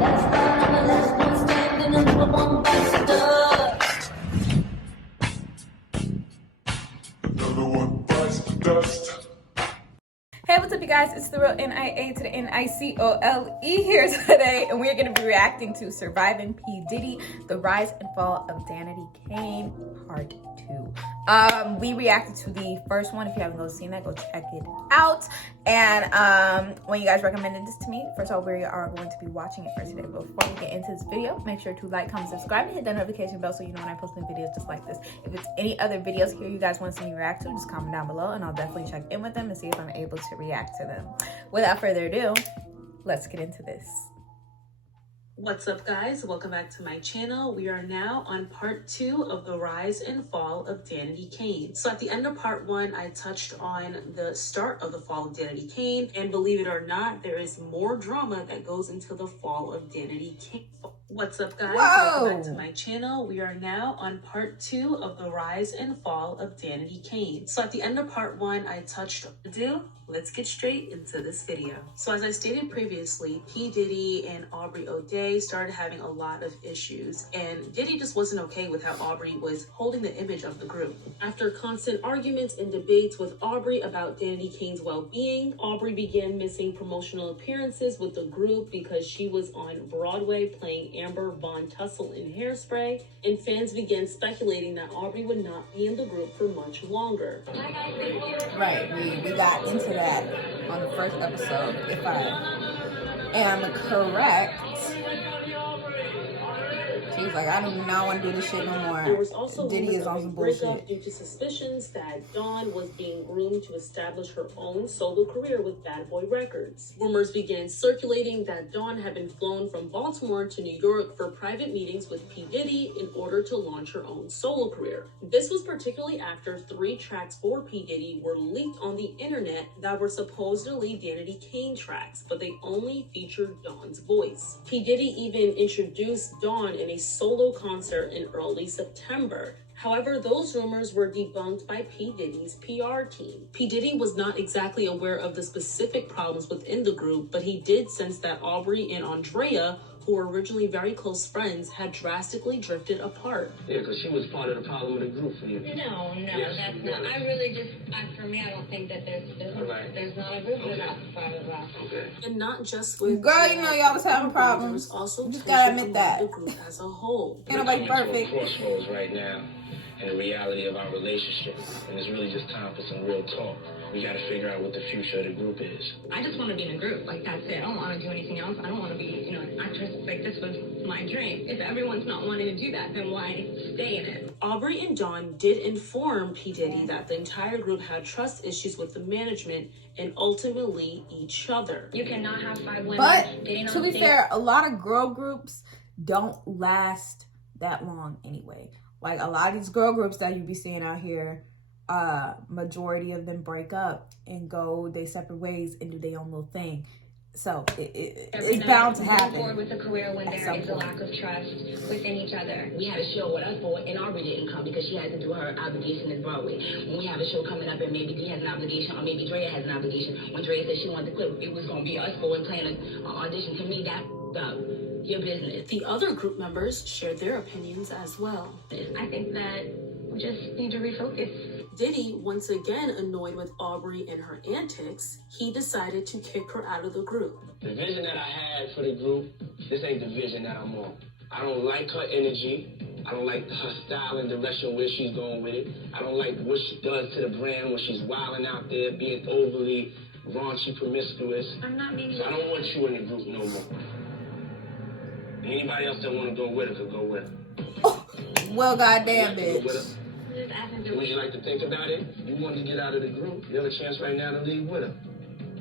Hey, what's up, you guys? It's the real NIA to the NICOLE here today, and we're going to be reacting to Surviving P. Diddy, The Rise and Fall of Danity Kane, Part 2. We reacted to the first one. If you haven't seen that, go check it out. And when you guys recommended this to me, first of all, we are going to be watching it first today. But before we get into this video, make sure to like, comment, subscribe, and hit that notification bell so you know when I post new videos just like this. If it's any other videos here you guys want to see me react to, just comment down below, and I'll definitely check in with them and see if I'm able to react to them. Without further ado, let's get into this. What's up, guys? Welcome back to my channel. We are now on part 2 of the rise and fall of Danity Kane. So at the end of part 1, I touched on the start of the fall of Danity Kane, and believe it or not, there is more drama that goes into the fall of Danity Kane. What's up, guys? Whoa. Welcome back to my channel. We are now on part 2 of the rise and fall of Danity Kane. So at the end of part 1, I touched on let's get straight into this video. So as I stated previously, P. Diddy and Aubrey started having a lot of issues, and Diddy just wasn't okay with how Aubrey was holding the image of the group. After constant arguments and debates with Aubrey about Danity Kane's well-being, Aubrey began missing promotional appearances with the group because she was on Broadway playing Amber Von Tussle in Hairspray, and fans began speculating that Aubrey would not be in the group for much longer. Right, we got into that on the first episode, if I am correct. She's like, I do not want to do this shit no more. There was also Diddy is on some bullshit due to suspicions that Dawn was being groomed to establish her own solo career with Bad Boy Records. Rumors began circulating that Dawn had been flown from Baltimore to New York for private meetings with P. Diddy in order to launch her own solo career. This was particularly after 3 tracks for P. Diddy were leaked on the internet that were supposedly Danity Kane tracks, but they only featured Dawn's voice. P. Diddy even introduced Dawn in a solo concert in early September. However, those rumors were debunked by P. Diddy's PR team. P. Diddy was not exactly aware of the specific problems within the group, but he did sense that Aubrey and Andrea, who were originally very close friends, had drastically drifted apart. Yeah, because she was part of the problem of the group for you. No, yes, that's not. I really just, for me, I don't think that there's not a group without part of us. Okay. And not just with girl, you know y'all was having problems. There was also you just gotta admit among that the group as a whole. Ain't nobody perfect. Crossroads right now, and the reality of our relationship, and it's really just time for some real talk. We got to figure out what the future of the group is. I just want to be in a group. Like, that's it. I don't want to do anything else. I don't want to be, an actress. Like, this was my dream. If everyone's not wanting to do that, then why stay in it? Aubrey and Dawn did inform P. Diddy that the entire group had trust issues with the management and ultimately each other. You cannot have 5 women. But to be fair, a lot of girl groups don't last that long anyway. Like, a lot of these girl groups that you be seeing out here, majority of them break up and go their separate ways and do their own little thing. So it's bound to happen. Forward with a career when there is a lack of trust within each other. We had a show with us for, and Aubrey didn't come because she had to do her obligation in Broadway. When we have a show coming up and maybe Dee has an obligation, or maybe Drea has an obligation, when Drea said she wanted to quit, it was going to be us going playing an audition. To me, that your business. The other group members shared their opinions as well. I think that we just need to refocus. Diddy, once again annoyed with Aubrey and her antics, he decided to kick her out of the group. The vision that I had for the group, this ain't the vision that I'm on. I don't like her energy. I don't like her style and direction where she's going with it. I don't like what she does to the brand when she's wilding out there, being overly raunchy, promiscuous. I'm not meaning. So I don't want you in the group no more. Anybody else that want to go with her could go with her. Oh, well, goddamn, bitch. Would you like to think about it? You want to get out of the group. You have a chance right now to leave with her.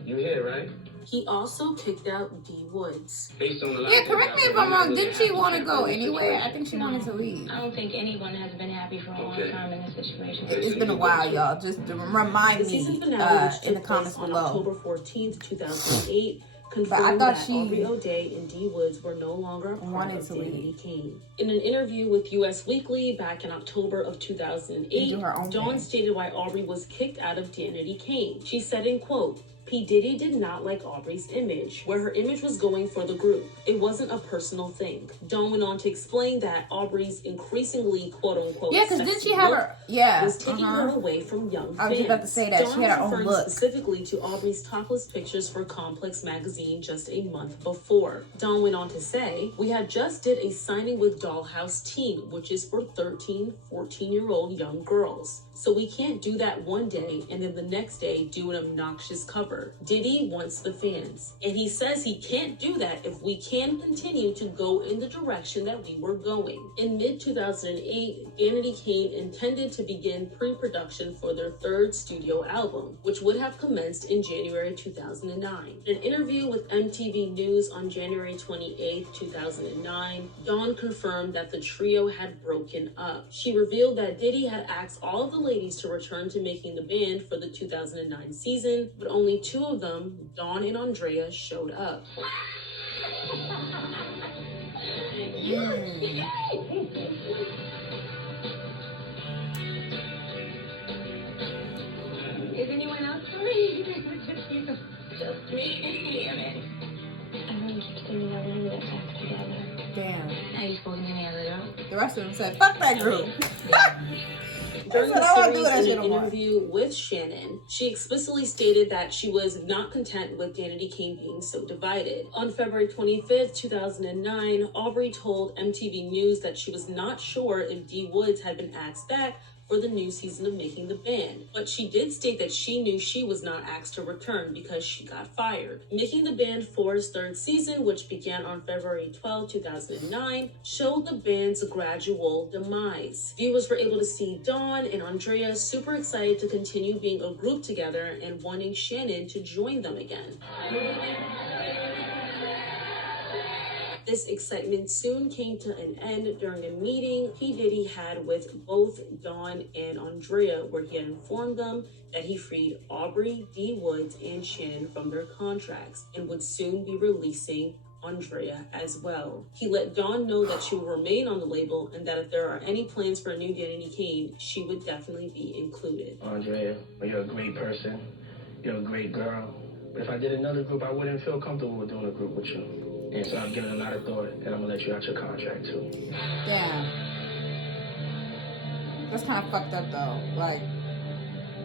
You here, right? He also kicked out D. Woods. Based on the correct me if I'm wrong. Didn't she want to go anywhere? I think she wanted to leave. I don't think anyone has been happy for a long time in this situation. It's been a while, y'all. Just to remind me in the comments below. On October 14th, 2008. But I confirmed thought that Aubrey O'Day and D. Woods were no longer a part of Danity Kane. In an interview with US Weekly back in October of 2008, Dawn stated why Aubrey was kicked out of Danity Kane. She said, in quote, P. Diddy did not like Aubrey's image, where her image was going for the group. It wasn't a personal thing. Dawn went on to explain that Aubrey's increasingly quote-unquote yeah, because didn't she have her, was taking her away from young fans. I was just about to say that. Dawn she had her own referring look. specifically to Aubrey's topless pictures for Complex magazine just a month before. Dawn went on to say, "We had just did a signing with Dollhouse Teen, which is for 13, 14-year-old young girls. So we can't do that one day and then the next day do an obnoxious cover. Diddy wants the fans. And he says he can't do that if we can continue to go in the direction that we were going." In mid-2008, Danity Kane intended to begin pre-production for their third studio album, which would have commenced in January 2009. In an interview with MTV News on January 28, 2009, Dawn confirmed that the trio had broken up. She revealed that Diddy had asked all of the ladies to return to making the band for the 2009 season, but only two of them, Dawn and Andrea, showed up. Is anyone else free? Just me. Damn it. Everyone keeps saying that we're gonna get back together. Damn. Are you supposed to marry them? The rest of them said, fuck that group. During I the don't do that series, shit in no an more. interview with Shannon, she explicitly stated that she was not content with Danity Kane being so divided. On February 25th, 2009, Aubrey told MTV News that she was not sure if D. Woods had been asked back for the new season of making the band, but she did state that she knew she was not asked to return because she got fired. Making the Band 4's third season, which began on February 12, 2009, showed the band's gradual demise. Viewers were able to see Dawn and Andrea super excited to continue being a group together and wanting Shannon to join them again. This excitement soon came to an end during a meeting P. Diddy had with both Dawn and Andrea, where he had informed them that he freed Aubrey, D. Woods, and Shannon from their contracts and would soon be releasing Andrea as well. He let Dawn know that she will remain on the label and that if there are any plans for a new Danity Kane, she would definitely be included. Andrea, you're a great person. You're a great girl. But if I did another group, I wouldn't feel comfortable with doing a group with you. And so I'm giving a lot of thought, and I'm gonna let you out your contract too. Damn. That's kind of fucked up though. Like,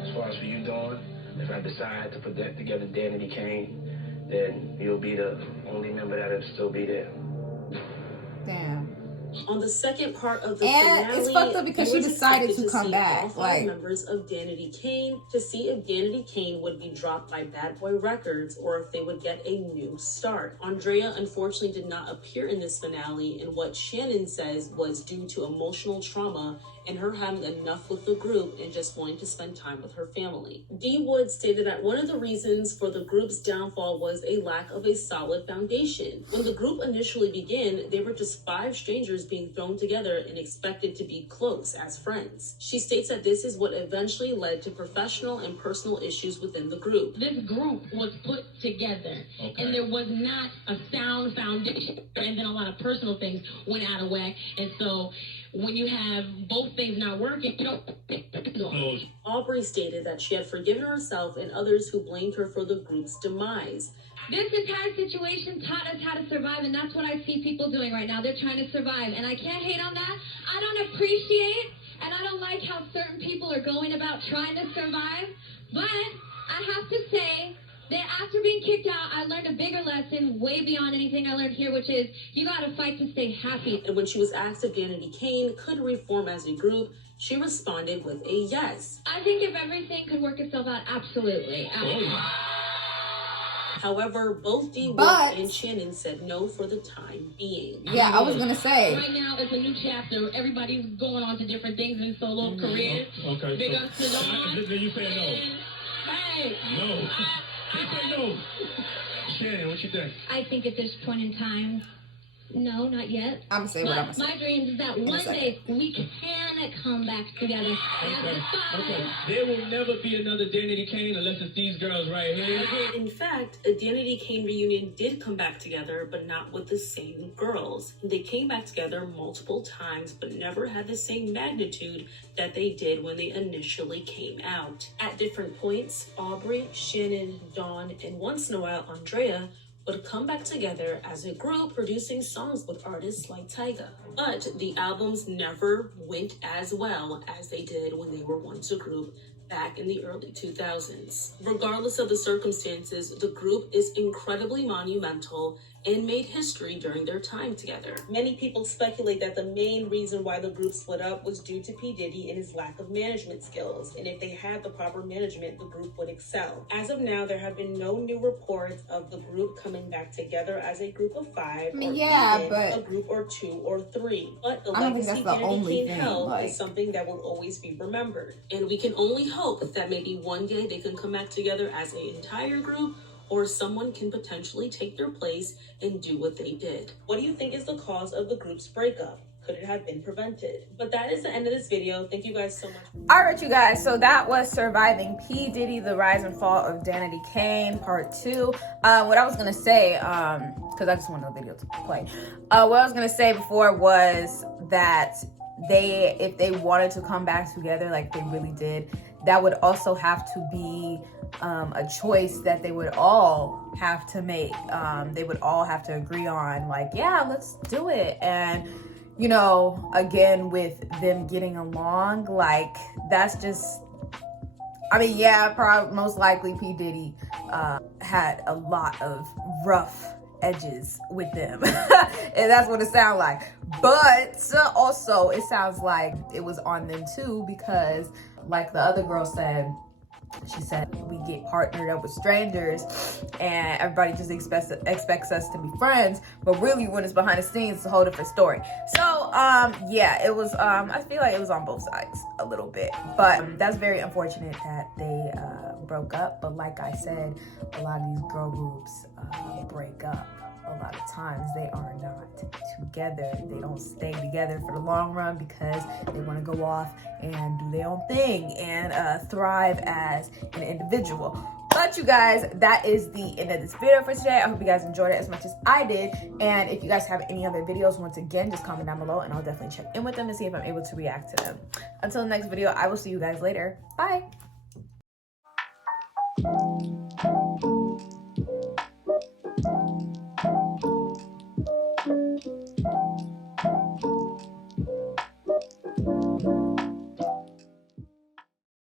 as far as for you, Dawn, if I decide to put that together, Danity Kane, then you'll be the only member that'll still be there. damn. On the second part of the And finale, it's fucked up because she viewers decided expected to come see back, all 5 like- members of Danity Kane to see if Danity Kane would be dropped by Bad Boy Records or if they would get a new start. Andrea unfortunately did not appear in this finale, and what Shannon says was due to emotional trauma and her having enough with the group and just wanting to spend time with her family. D. Wood stated that one of the reasons for the group's downfall was a lack of a solid foundation. When the group initially began, they were just 5 strangers being thrown together and expected to be close as friends. She states that this is what eventually led to professional and personal issues within the group. This group was put together, and there was not a sound foundation, and then a lot of personal things went out of whack, and so when you have both things not working, you don't. Aubrey stated that she had forgiven herself and others who blamed her for the group's demise. This entire situation taught us how to survive, and that's what I see people doing right now. They're trying to survive, and I can't hate on that. I don't appreciate, and I don't like how certain people are going about trying to survive, but I have to say that after being kicked out, I learned a bigger lesson way beyond anything I learned here, which is you gotta fight to stay happy. And when she was asked if Danity Kane could reform as a group, she responded with a yes. I think if everything could work itself out, absolutely. However, both D. Wood But- and Shannon said no for the time being. Yeah, I was gonna say. Right now, it's a new chapter. Everybody's going on to different things in solo careers. Okay. Big ups to Dawn. Then you say no. Hey. No. You say no. Shannon, what you think? I think at this point in time, No, not yet. I'm gonna say what I'm gonna say. My dreams is that one day we can come back together. Okay. There will never be another Danity Kane unless it's these girls right here. In fact, a Danity Kane reunion did come back together, but not with the same girls. They came back together multiple times, but never had the same magnitude that they did when they initially came out. At different points, Aubrey, Shannon, Dawn, and once in a while Andrea would come back together as a group producing songs with artists like Tyga. But the albums never went as well as they did when they were once a group back in the early 2000s. Regardless of the circumstances, the group is incredibly monumental and made history during their time together. Many people speculate that the main reason why the group split up was due to P. Diddy and his lack of management skills, and if they had the proper management, the group would excel. As of now, there have been no new reports of the group coming back together as a group of 5, or even a group or 2 or 3. But the legacy Danity Kane held is something that will always be remembered. And we can only hope that maybe one day they can come back together as an entire group, or someone can potentially take their place and do what they did. What do you think is the cause of the group's breakup? Could it have been prevented? But that is the end of this video. Thank you guys so much. All right, you guys. So that was Surviving P. Diddy, The Rise and Fall of Danity Kane, Part 2. What I was going to say, because I just wanted the video to play. What I was going to say before was that if they wanted to come back together like they really did, that would also have to be a choice that they would all have to make. They would all have to agree on, like, yeah, let's do it. And, you know, again, with them getting along, like, that's just, I mean, yeah, probably most likely P. Diddy had a lot of rough edges with them. And that's what it sounds like. But also, it sounds like it was on them too, because like the other girl said, she said, we get partnered up with strangers and everybody just expects us to be friends, but really when it's behind the scenes, it's a whole different story. So yeah, it was I feel like it was on both sides a little bit, but that's very unfortunate that they broke up. But like I said, a lot of these girl groups break up. A lot of times they are not together. They don't stay together for the long run because they want to go off and do their own thing and thrive as an individual. But you guys, that is the end of this video for today. I hope you guys enjoyed it as much as I did. And if you guys have any other videos, once again, just comment down below and I'll definitely check in with them and see if I'm able to react to them. Until the next video, I will see you guys later. Bye.